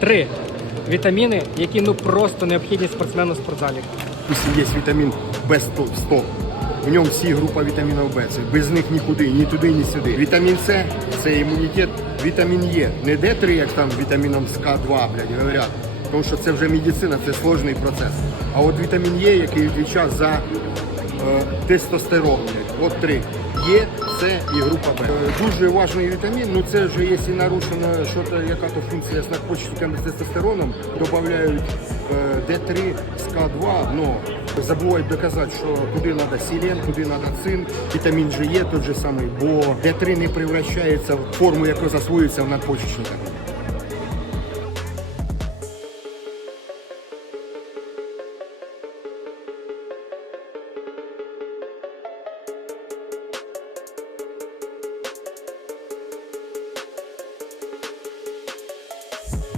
Три вітаміни, які ну просто необхідні спортсмену спортзалі. Якщо є вітамін В100, в ньому всі група вітамінів В. Це без них нікуди, ні туди, ні сюди. Вітамін С це імунітет, вітамін Е. Не Д3, як там вітаміном з К2, блядь, говорять. Тому що це вже медицина, це сложний процес. А от вітамін Е, який відвічає за е, тестостерон, блядь, от три. Є, С і група Б. Е, Дуже важливий вітамін, ну це вже якщо нарушена що-то, яка то функція з надпочечниками з тестостероном, додають е, Д3 з К2, але забувають доказати, що куди треба селен, куди треба цинк, вітамін же є той же самий, бо Д3 не превращається в форму, яка засвоюється в надпочечниках.